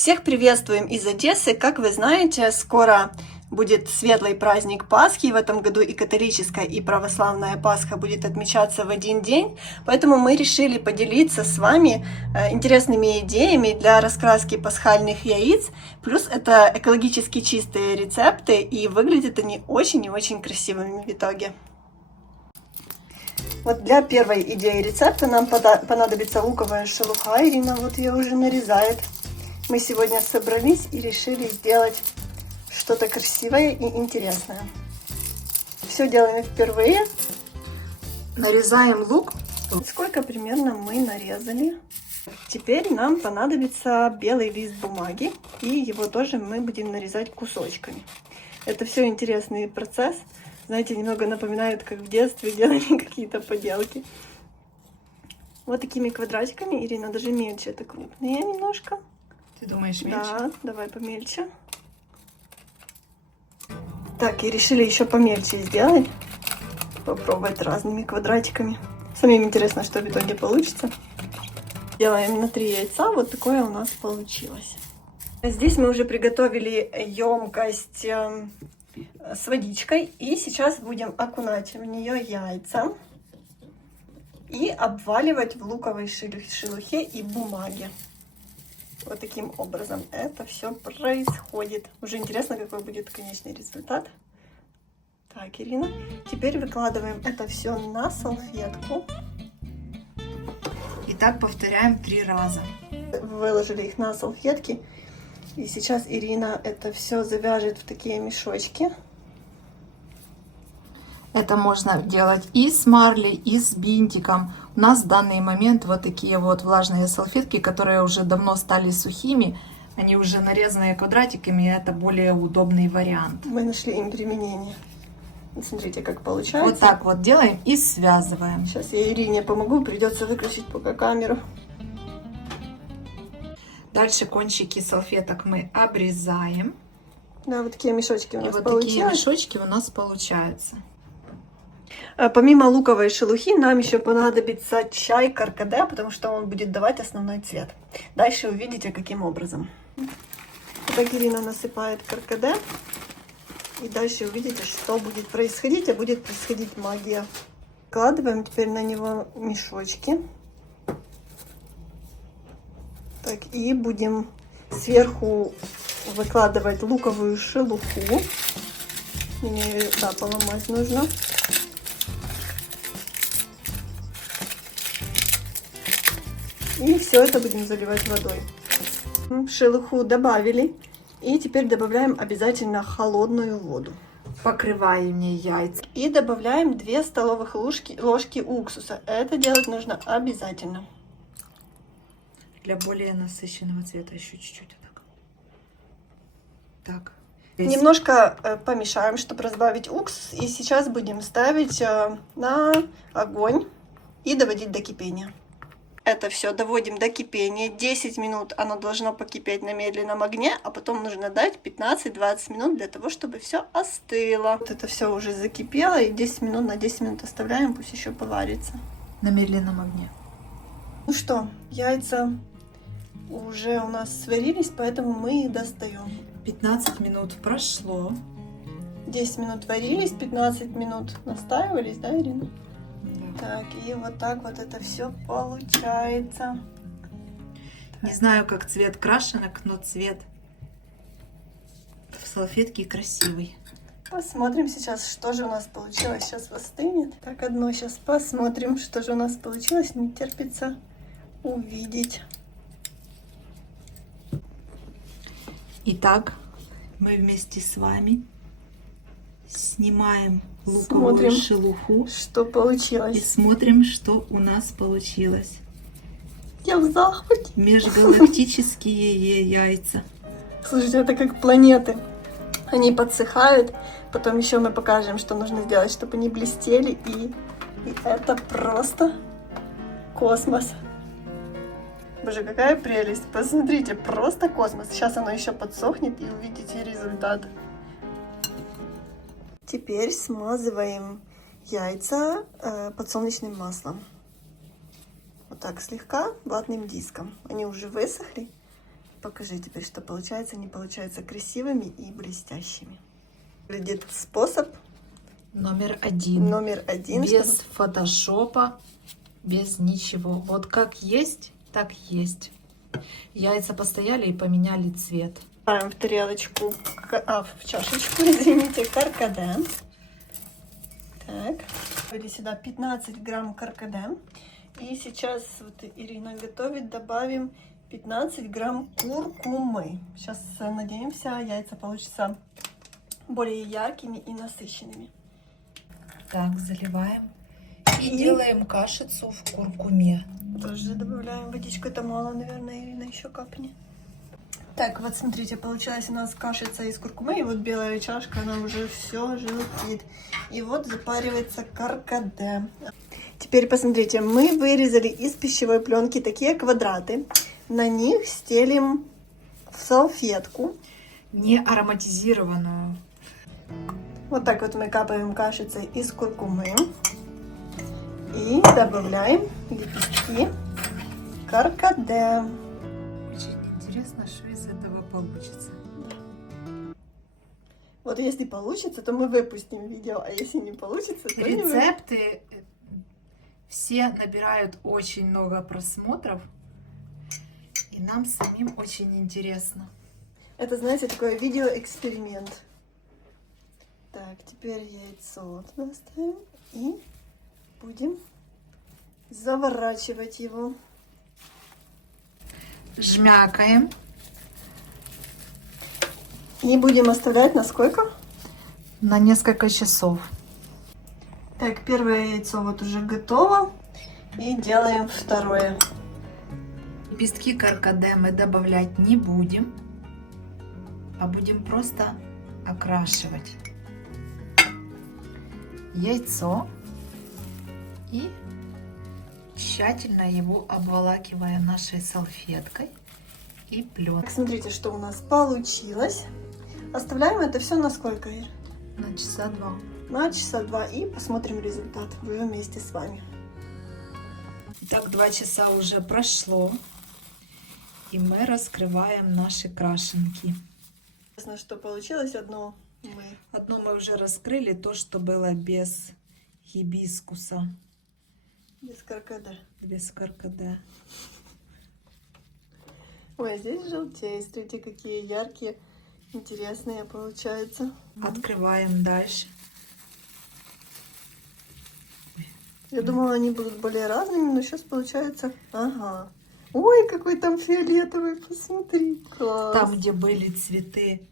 Всех приветствуем из Одессы. Как вы знаете, скоро будет светлый праздник Пасхи. В этом году и католическая, и православная Пасха будет отмечаться в один день. Поэтому мы решили поделиться с вами интересными идеями для раскраски пасхальных яиц. Плюс это экологически чистые рецепты, и выглядят они очень и очень красивыми в итоге. Вот для первой идеи рецепта нам понадобится луковая шелуха. Ирина вот ее уже нарезает. Мы сегодня собрались и решили сделать что-то красивое и интересное. Все делаем впервые. Нарезаем лук. Сколько примерно мы нарезали. Теперь нам понадобится белый лист бумаги. И его тоже мы будем нарезать кусочками. Это все интересный процесс. Знаете, немного напоминает, как в детстве делали какие-то поделки. Вот такими квадратиками. Ирина, даже мельче, это крупные немножко. Ты думаешь мельче? Да, давай помельче. Так, и решили еще помельче сделать. Попробовать разными квадратиками. Самим интересно, что в итоге получится. Делаем на 3 яйца. Вот такое у нас получилось. Здесь мы уже приготовили емкость с водичкой. И сейчас будем окунать в нее яйца. И обваливать в луковой шелухе и бумаге. Вот таким образом это все происходит. Уже интересно, какой будет конечный результат. Так, Ирина. Теперь выкладываем это все на салфетку. И так повторяем 3 раза. Выложили их на салфетки. И сейчас Ирина это все завяжет в такие мешочки. Это можно делать и с марлей, и с бинтиком. У нас в данный момент вот такие вот влажные салфетки, которые уже давно стали сухими. Они уже нарезанные квадратиками, и это более удобный вариант. Мы нашли им применение. Смотрите, как получается. Вот так вот делаем и связываем. Сейчас я Ирине помогу, придется выключить пока камеру. Дальше кончики салфеток мы обрезаем. Да, вот такие мешочки у нас и вот получилось. такие мешочки у нас получаются. Помимо луковой шелухи нам еще понадобится чай каркаде, потому что он будет давать основной цвет. Дальше увидите, каким образом. Так Ирина насыпает каркаде. И дальше увидите, что будет происходить, а будет происходить магия. Вкладываем теперь на него мешочки. Так, и будем сверху выкладывать луковую шелуху. Мне ее, да, поломать нужно. И все это будем заливать водой. Шелуху добавили. И теперь добавляем обязательно холодную воду. Покрываем не яйца. И добавляем 2 столовых ложки уксуса. Это делать нужно обязательно. Для более насыщенного цвета еще чуть-чуть. Так. Немножко помешаем, чтобы разбавить уксус. И сейчас будем ставить на огонь и доводить до кипения. Это все доводим до кипения. 10 минут оно должно покипеть на медленном огне, а потом нужно дать 15-20 минут для того, чтобы все остыло. Вот это все уже закипело, и 10 минут на 10 минут оставляем, пусть еще поварится. На медленном огне. Ну что, яйца уже у нас сварились, поэтому мы их достаем. 15 минут прошло. 10 минут варились, 15 минут настаивались, да, Ирина? Так, и вот так вот это все получается. Не знаю, как цвет крашенок, но цвет в салфетке красивый. Посмотрим сейчас, что же у нас получилось. Сейчас остынет. Так, одно сейчас посмотрим, что же у нас получилось. Не терпится увидеть. Итак, мы вместе с вами снимаем луковую шелуху, что получилось. и смотрим, что у нас получилось. Я в захвате. Межгалактические яйца. Слушайте, это как планеты. Они подсыхают. Потом еще мы покажем, что нужно сделать, чтобы они блестели. И это просто космос. Боже, какая прелесть. Посмотрите, просто космос. Сейчас оно еще подсохнет, и увидите результат. Теперь смазываем яйца подсолнечным маслом. Вот так слегка ватным диском. Они уже высохли. Покажи теперь, что получается, не получается красивыми и блестящими. Выглядит способ Номер один. номер один. Без фотошопа, без ничего. Вот как есть, так есть. Яйца постояли и поменяли цвет. Ставим в тарелочку, в чашечку, извините, каркаде. Так, или сюда 15 грамм каркаде. И сейчас вот Ирина готовит, добавим 15 грамм куркумы. Сейчас, надеемся, яйца получатся более яркими и насыщенными. Так, заливаем. И делаем кашицу в куркуме. Тоже добавляем водичку, это мало, наверное, Ирина еще капни. Так, вот смотрите, получилась у нас кашица из куркумы, и вот белая чашка, она уже все желтит. И вот запаривается каркаде. Теперь посмотрите, мы вырезали из пищевой пленки такие квадраты. На них стелим в салфетку. Не ароматизированную. Вот так вот мы капаем кашицей из куркумы. И добавляем лепестки каркаде. Очень интересно, что из этого получится. Вот если получится, то мы выпустим видео, а если не получится, то не выпустим. Рецепты все набирают очень много просмотров, и нам самим очень интересно. Это, знаете, такой видеоэксперимент. Так, теперь яйцо туда ставим и будем заворачивать его. Жмякаем. И будем оставлять на сколько? На несколько часов. Так, первое яйцо вот уже готово. И делаем второе. Лепестки каркаде мы добавлять не будем, а будем просто окрашивать яйцо и тщательно его обволакивая нашей салфеткой и пленкой. Так, смотрите, что у нас получилось. Оставляем это все на сколько, Ир? На часа 2. На часа 2 и посмотрим результат уже вместе с вами. Итак, 2 часа уже прошло, и мы раскрываем наши крашенки. Интересно, что получилось. Одно мы уже раскрыли, то, что было без гибискуса. без каркаде. Без каркаде. Ой, здесь желтее. Смотрите, какие яркие, интересные получаются. Открываем дальше. Я думала, они будут более разными, но сейчас получается... Ага. Ой, какой там фиолетовый, посмотри. Класс. Там, где были цветы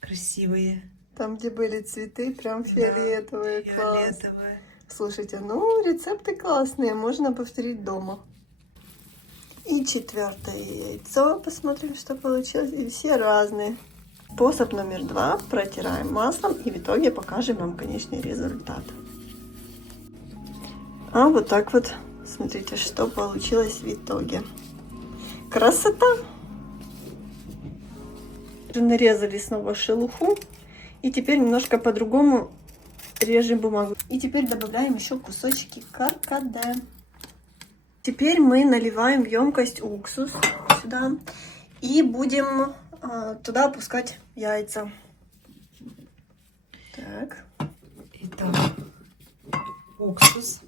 красивые. Там, где были цветы, прям фиолетовые. Да, класс. фиолетовые. Слушайте, ну, рецепты классные, можно повторить дома. И четвертое яйцо. Посмотрим, что получилось. И все разные. Способ номер 2. Протираем маслом и в итоге покажем вам конечный результат. А вот так вот, смотрите, что получилось в итоге. Красота! Нарезали снова шелуху. И теперь немножко по-другому режем бумагу. И теперь добавляем еще кусочки каркаде. Теперь мы наливаем в емкость уксус сюда. И будем туда опускать яйца. Так. Итак, уксус.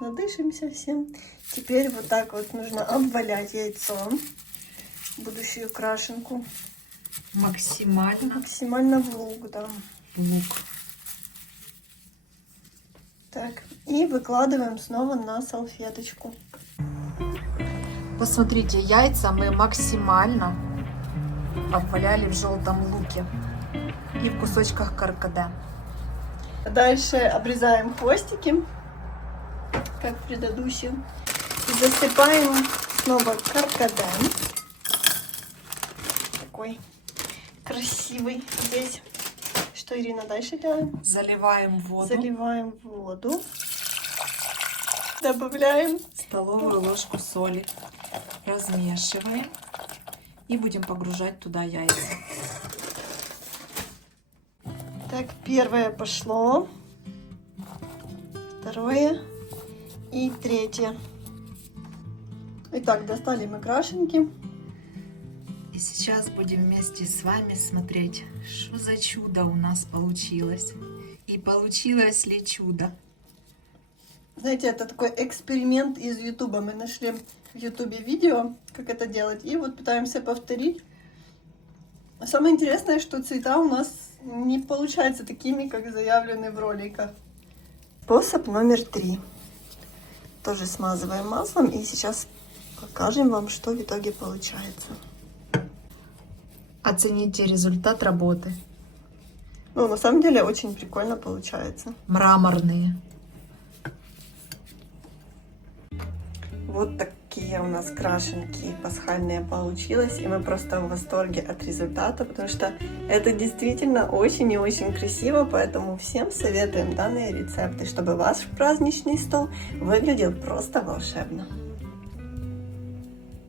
Надышимся всем. Теперь вот так вот нужно обвалять яйцо, будущую крашенку. Максимально в лук, да. Лук. Так, и выкладываем снова на салфеточку. Посмотрите, яйца мы максимально обваляли в желтом луке и в кусочках каркаде. Дальше обрезаем хвостики, как в предыдущем. Засыпаем снова каркаде. Такой красивый здесь. Что, Ирина, дальше делаем? Заливаем воду. Заливаем воду. Добавляем Столовую ложку соли. Размешиваем. И будем погружать туда яйца. Так, первое пошло. Второе. И третье. Итак, достали мы крашенки. И сейчас будем вместе с вами смотреть, что за чудо у нас получилось. И получилось ли чудо. Знаете, это такой эксперимент из Ютуба. Мы нашли в Ютубе видео, как это делать, и вот пытаемся повторить. А самое интересное, что цвета у нас не получаются такими, как заявлены в роликах. Способ номер 3. Тоже смазываем маслом, и сейчас покажем вам, что в итоге получается. Оцените результат работы. Ну, на самом деле, очень прикольно получается. Мраморные. Вот такие у нас крашенки пасхальные получилось, и мы просто в восторге от результата, потому что это действительно очень и очень красиво, поэтому всем советуем данные рецепты, чтобы ваш праздничный стол выглядел просто волшебно.